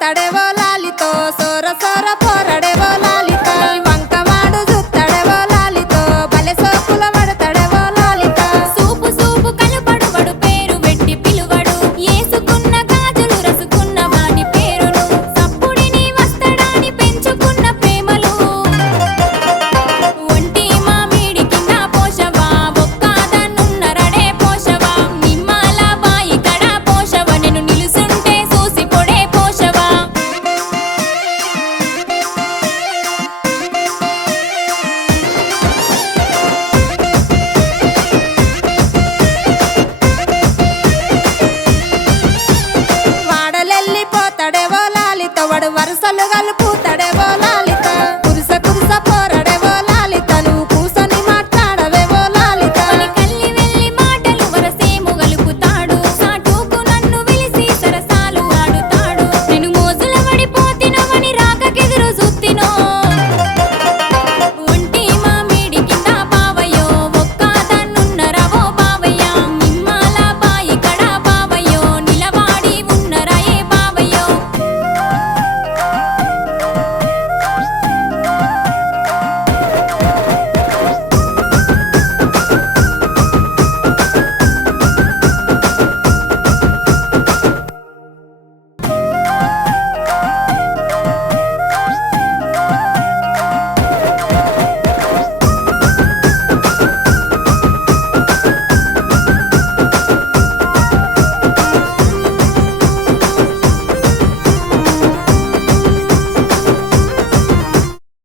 పోతాడేవో లాలితో సోర సోర పోరడేవో లాలితో వంకవాడు చూస్తాడేవో లాలితో బలె సోకుల పడతాడేవో లాలితో సూపు సూపు కలుపడు వడు పేరు పెట్టి పిలువడు ఏసుకున్న గాజులు రసుకున్న వాడి పేరును సప్పుడిని వస్తడాని పెంచుకున్న ప్రేమలు ఒంటి మామిడి కింద పోషవా ఒక్కదాన్నున్నరడే పోషవా నిమ్మల బాయి కడ పోషవ నేను నిలుసుంటే చూసి పొడే పోషవా వాడలెళ్ళిపోతాడేవో లాలితో వాడు వరుసలు కలుపుతాడు